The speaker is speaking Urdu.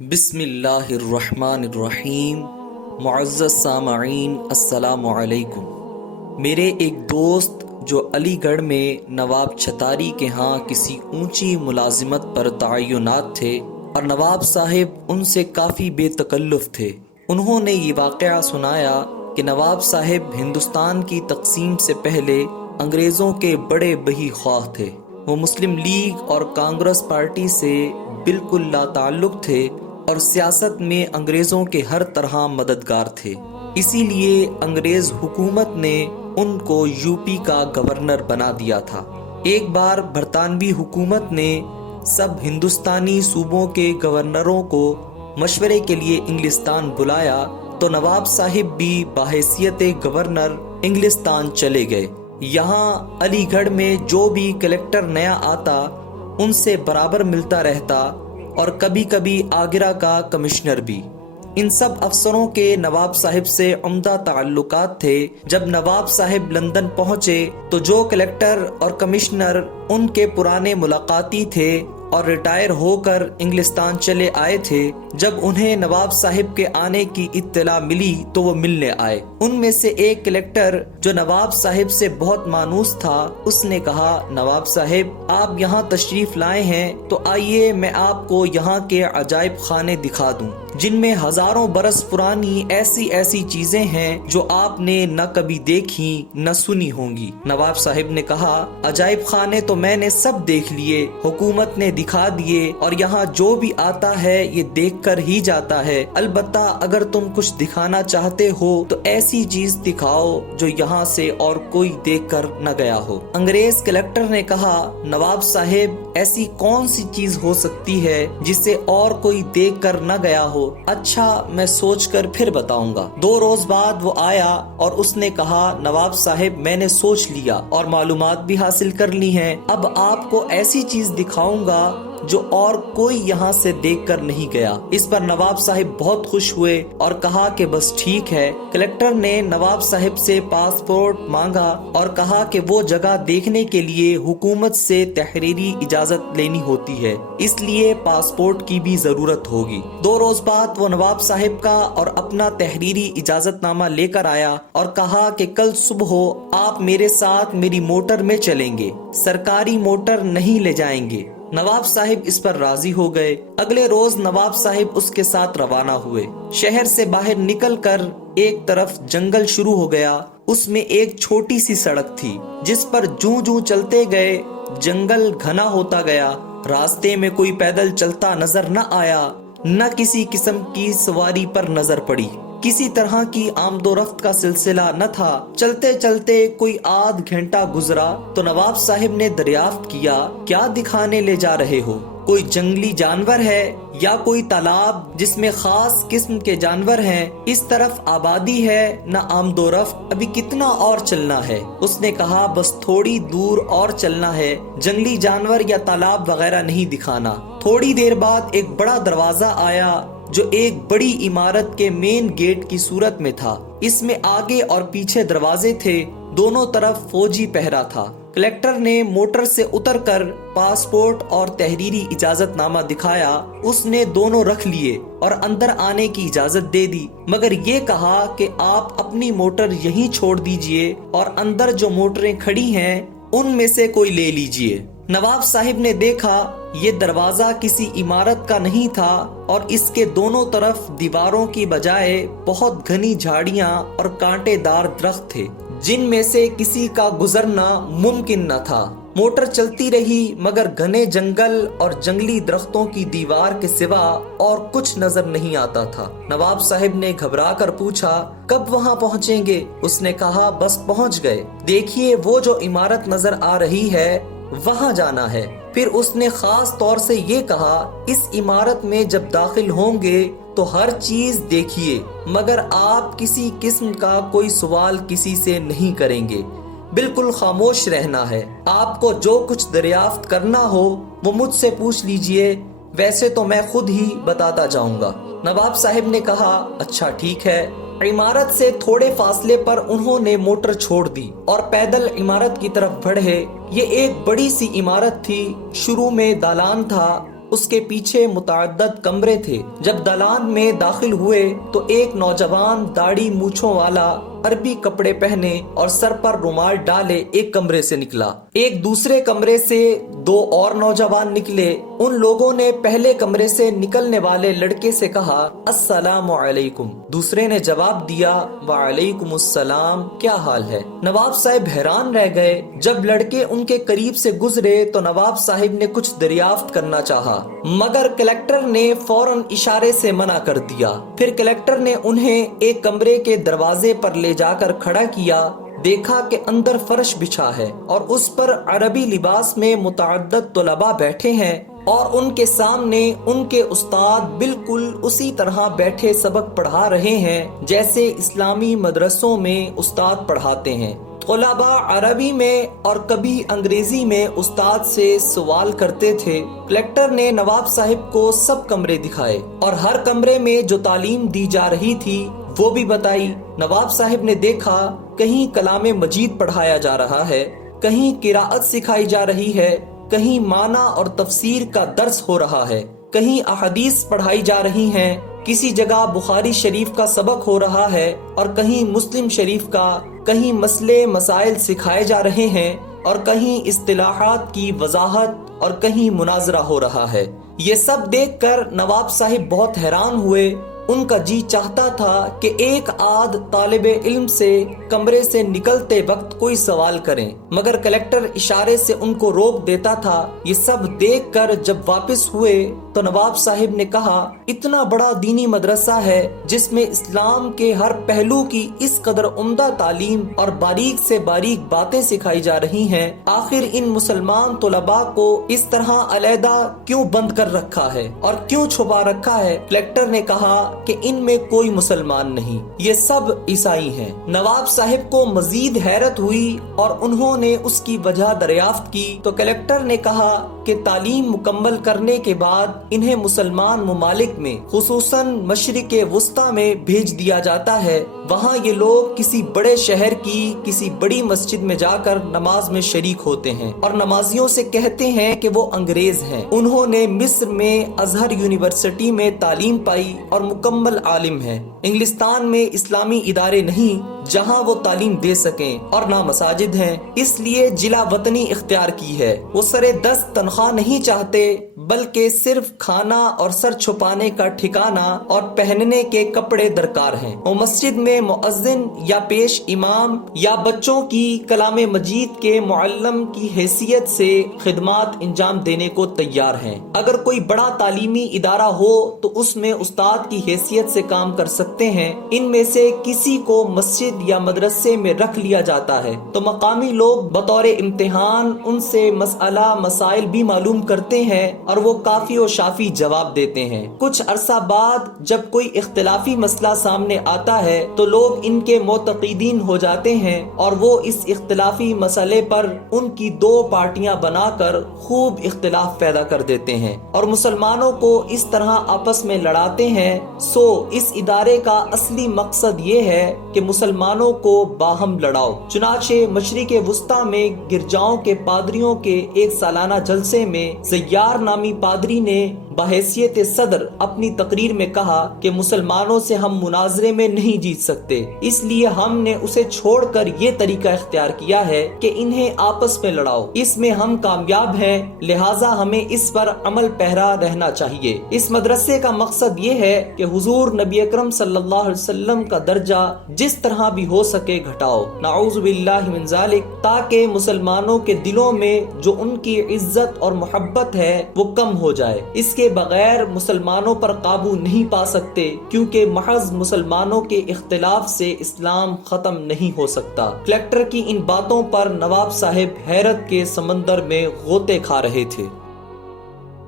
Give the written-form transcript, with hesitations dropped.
بسم اللہ الرحمن الرحیم۔ معزز سامعین السلام علیکم۔ میرے ایک دوست جو علی گڑھ میں نواب چھتاری کے ہاں کسی اونچی ملازمت پر تعینات تھے اور نواب صاحب ان سے کافی بے تکلف تھے، انہوں نے یہ واقعہ سنایا کہ نواب صاحب ہندوستان کی تقسیم سے پہلے انگریزوں کے بڑے بہی خواہ تھے۔ وہ مسلم لیگ اور کانگریس پارٹی سے بالکل لا تعلق تھے اور سیاست میں انگریزوں کے ہر طرح مددگار تھے، اسی لیے انگریز حکومت نے ان کو یو پی کا گورنر بنا دیا تھا۔ ایک بار برطانوی حکومت نے سب ہندوستانی صوبوں کے گورنروں کو مشورے کے لیے انگلستان بلایا تو نواب صاحب بھی بحیثیت گورنر انگلستان چلے گئے۔ یہاں علی گڑھ میں جو بھی کلکٹر نیا آتا ان سے برابر ملتا رہتا اور کبھی کبھی آگرہ کا کمشنر بھی۔ ان سب افسروں کے نواب صاحب سے عمدہ تعلقات تھے۔ جب نواب صاحب لندن پہنچے تو جو کلکٹر اور کمشنر ان کے پرانے ملاقاتی تھے اور ریٹائر ہو کر انگلستان چلے آئے تھے، جب انہیں نواب صاحب کے آنے کی اطلاع ملی تو وہ ملنے آئے۔ ان میں سے ایک کلکٹر جو نواب صاحب سے بہت مانوس تھا، اس نے کہا، نواب صاحب آپ یہاں تشریف لائے ہیں تو آئیے میں آپ کو یہاں کے عجائب خانے دکھا دوں، جن میں ہزاروں برس پرانی ایسی چیزیں ہیں جو آپ نے نہ کبھی دیکھی نہ سنی ہوں گی۔ نواب صاحب نے کہا، عجائب خانے تو میں نے سب دیکھ لیے، حکومت نے دکھا دیے اور یہاں جو بھی آتا ہے یہ دیکھ کر ہی جاتا ہے، البتہ اگر تم کچھ دکھانا چاہتے ہو تو ایسی چیز دکھاؤ جو یہاں سے اور کوئی دیکھ کر نہ گیا ہو۔ انگریز کلکٹر نے کہا، نواب صاحب ایسی کون سی چیز ہو سکتی ہے جسے اور کوئی دیکھ کر نہ گیا ہو؟ اچھا میں سوچ کر پھر بتاؤں گا۔ 2 روز بعد وہ آیا اور اس نے کہا، نواب صاحب میں نے سوچ لیا اور معلومات بھی حاصل کر لی ہیں، اب آپ کو ایسی چیز دکھاؤں گا جو اور کوئی یہاں سے دیکھ کر نہیں گیا۔ اس پر نواب صاحب بہت خوش ہوئے اور کہا کہ بس ٹھیک ہے۔ کلکٹر نے نواب صاحب سے پاسپورٹ مانگا اور کہا کہ وہ جگہ دیکھنے کے لیے حکومت سے تحریری اجازت لینی ہوتی ہے، اس لیے پاسپورٹ کی بھی ضرورت ہوگی۔ 2 روز بعد وہ نواب صاحب کا اور اپنا تحریری اجازت نامہ لے کر آیا اور کہا کہ کل صبح آپ میرے ساتھ میری موٹر میں چلیں گے، سرکاری موٹر نہیں لے جائیں گے۔ نواب صاحب اس پر راضی ہو گئے۔ اگلے روز نواب صاحب اس کے ساتھ روانہ ہوئے۔ شہر سے باہر نکل کر ایک طرف جنگل شروع ہو گیا، اس میں ایک چھوٹی سی سڑک تھی جس پر جوں چلتے گئے جنگل گھنا ہوتا گیا۔ راستے میں کوئی پیدل چلتا نظر نہ آیا، نہ کسی قسم کی سواری پر نظر پڑی، کسی طرح کی آمد و رفت کا سلسلہ نہ تھا۔ چلتے چلتے کوئی آدھ گھنٹہ گزرا تو نواب صاحب نے دریافت کیا، کیا دکھانے لے جا رہے ہو؟ کوئی جنگلی جانور ہے یا کوئی تالاب جس میں خاص قسم کے جانور ہیں؟ اس طرف آبادی ہے نہ آمد و رفت، ابھی کتنا اور چلنا ہے؟ اس نے کہا، بس تھوڑی دور اور چلنا ہے، جنگلی جانور یا تالاب وغیرہ نہیں دکھانا۔ تھوڑی دیر بعد ایک بڑا دروازہ آیا جو ایک بڑی عمارت کے مین گیٹ کی صورت میں تھا۔ اس میں آگے اور پیچھے دروازے تھے، دونوں طرف فوجی پہرا تھا۔ کلکٹر نے موٹر سے اتر کر پاسپورٹ اور تحریری اجازت نامہ دکھایا، اس نے دونوں رکھ لیے اور اندر آنے کی اجازت دے دی، مگر یہ کہا کہ آپ اپنی موٹر یہیں چھوڑ دیجئے اور اندر جو موٹریں کھڑی ہیں ان میں سے کوئی لے لیجئے۔ نواب صاحب نے دیکھا یہ دروازہ کسی عمارت کا نہیں تھا اور اس کے دونوں طرف دیواروں کی بجائے بہت گھنی جھاڑیاں اور کانٹے دار درخت تھے جن میں سے کسی کا گزرنا ممکن نہ تھا۔ موٹر چلتی رہی مگر گھنے جنگل اور جنگلی درختوں کی دیوار کے سوا اور کچھ نظر نہیں آتا تھا۔ نواب صاحب نے گھبرا کر پوچھا، کب وہاں پہنچیں گے؟ اس نے کہا، بس پہنچ گئے، دیکھیے وہ جو عمارت نظر آ رہی ہے وہاں جانا ہے۔ پھر اس نے خاص طور سے یہ کہا، اس عمارت میں جب داخل ہوں گے تو ہر چیز دیکھیے، مگر آپ کسی قسم کا کوئی سوال کسی سے نہیں کریں گے، بالکل خاموش رہنا ہے۔ آپ کو جو کچھ دریافت کرنا ہو وہ مجھ سے پوچھ لیجئے، ویسے تو میں خود ہی بتاتا جاؤں گا۔ نواب صاحب نے کہا، اچھا ٹھیک ہے۔ عمارت سے تھوڑے فاصلے پر انہوں نے موٹر چھوڑ دی اور پیدل عمارت کی طرف بڑھے۔ یہ ایک بڑی سی عمارت تھی، شروع میں دالان تھا اس کے پیچھے متعدد کمرے تھے۔ جب دالان میں داخل ہوئے تو ایک نوجوان داڑھی مونچھوں والا عربی کپڑے پہنے اور سر پر رومال ڈالے ایک کمرے سے نکلا۔ ایک دوسرے کمرے سے دو اور نوجوان نکلے۔ ان لوگوں نے پہلے کمرے سے نکلنے والے لڑکے سے کہا السلام علیکم۔ دوسرے نے جواب دیا وعلیکم السلام، کیا حال ہے؟ نواب صاحب حیران رہ گئے۔ جب لڑکے ان کے قریب سے گزرے تو نواب صاحب نے کچھ دریافت کرنا چاہا، مگر کلکٹر نے فوراً اشارے سے منع کر دیا۔ پھر کلکٹر نے انہیں ایک کمرے کے دروازے پر لے جا کر کھڑا کیا۔ دیکھا کہ اندر فرش بچھا ہے اور اس پر عربی لباس میں متعدد طلباء بیٹھے ہیں، اور ان کے سامنے ان کے استاد بالکل اسی طرح بیٹھے سبق پڑھا رہے ہیں جیسے اسلامی مدرسوں میں استاد پڑھاتے ہیں۔ طلباء عربی میں اور کبھی انگریزی میں استاد سے سوال کرتے تھے۔ کلکٹر نے نواب صاحب کو سب کمرے دکھائے اور ہر کمرے میں جو تعلیم دی جا رہی تھی وہ بھی بتائی۔ نواب صاحب نے دیکھا کہیں کلام مجید پڑھایا جا رہا ہے، کہیں قراءت سکھائی جا رہی ہے، کہیں معنی اور تفسیر کا درس ہو رہا ہے، کہیں احادیث پڑھائی جا رہی ہیں، کسی جگہ بخاری شریف کا سبق ہو رہا ہے اور کہیں مسلم شریف کا، کہیں مسئلے مسائل سکھائے جا رہے ہیں اور کہیں اصطلاحات کی وضاحت اور کہیں مناظرہ ہو رہا ہے۔ یہ سب دیکھ کر نواب صاحب بہت حیران ہوئے۔ ان کا جی چاہتا تھا کہ ایک آدھ طالب علم سے کمرے سے نکلتے وقت کوئی سوال کریں، مگر کلکٹر اشارے سے ان کو روک دیتا تھا۔ یہ سب دیکھ کر جب واپس ہوئے تو نواب صاحب نے کہا اتنا بڑا دینی مدرسہ ہے جس میں اسلام کے ہر پہلو کی اس قدر عمدہ تعلیم اور باریک سے باریک باتیں سکھائی جا رہی ہیں، آخر ان مسلمان طلباء کو اس طرح علیحدہ کیوں بند کر رکھا ہے اور کیوں چھپا رکھا ہے؟ کلکٹر نے کہا کہ ان میں کوئی مسلمان نہیں، یہ سب عیسائی ہیں۔ نواب صاحب کو مزید حیرت ہوئی اور انہوں نے اس کی وجہ دریافت کی تو کلکٹر نے کہا کہ تعلیم مکمل کرنے کے بعد انہیں مسلمان ممالک میں خصوصاً مشرق وسطی میں بھیج دیا جاتا ہے۔ وہاں یہ لوگ کسی بڑے شہر کی کسی بڑی مسجد میں جا کر نماز میں شریک ہوتے ہیں اور نمازیوں سے کہتے ہیں کہ وہ انگریز ہیں۔ انہوں نے مصر میں ازہر یونیورسٹی میں تعلیم پائی اور مکمل عالم ہیں۔ انگلستان میں اسلامی ادارے نہیں جہاں وہ تعلیم دے سکیں اور نہ مساجد ہیں، اس لیے جلا وطنی اختیار کی ہے۔ وہ سرے دست تنخواہ نہیں چاہتے بلکہ صرف کھانا اور سر چھپانے کا ٹھکانہ اور پہننے کے کپڑے درکار ہیں۔ وہ مسجد میں مؤذن یا پیش امام یا بچوں کی کلام مجید کے معلم کی حیثیت سے خدمات انجام دینے کو تیار ہیں۔ اگر کوئی بڑا تعلیمی ادارہ ہو تو اس میں استاد کی حیثیت سے کام کر سکتے ہیں۔ ان میں سے کسی کو مسجد یا مدرسے میں رکھ لیا جاتا ہے تو مقامی لوگ بطور امتحان ان سے مسئلہ مسائل بھی معلوم کرتے ہیں اور وہ کافی و شافی جواب دیتے ہیں۔ کچھ عرصہ بعد جب کوئی اختلافی مسئلہ سامنے آتا ہے تو لوگ ان کے معتقدین ہو جاتے ہیں اور وہ اس اختلافی مسئلے پر ان کی دو پارٹیاں بنا کر خوب اختلاف پیدا کر دیتے ہیں اور مسلمانوں کو اس طرح آپس میں لڑاتے ہیں۔ سو اس ادارے کا اصلی مقصد یہ ہے کہ مسلمانوں کو باہم لڑاؤ۔ چنانچہ مشرق وسطی میں گرجاؤں کے پادریوں کے ایک سالانہ جلسے میں زیار نامی پادری نے بحیثیت صدر اپنی تقریر میں کہا کہ مسلمانوں سے ہم مناظرے میں نہیں جیت سکتے، اس لیے ہم نے اسے چھوڑ کر یہ طریقہ اختیار کیا ہے کہ انہیں آپس میں لڑاؤ، اس میں ہم کامیاب ہیں، لہٰذا ہمیں اس پر عمل پیرا رہنا چاہیے۔ اس مدرسے کا مقصد یہ ہے کہ حضور نبی اکرم صلی اللہ علیہ وسلم کا درجہ جس طرح بھی ہو سکے گھٹاؤ، نعوذ باللہ من ذالک، تاکہ مسلمانوں کے دلوں میں جو ان کی عزت اور محبت ہے وہ کم ہو جائے۔ اس کے بغیر مسلمانوں پر قابو نہیں پا سکتے، کیونکہ محض مسلمانوں کے اختلاف سے اسلام ختم نہیں ہو سکتا۔ کلکٹر کی ان باتوں پر نواب صاحب حیرت کے سمندر میں غوطے کھا رہے تھے۔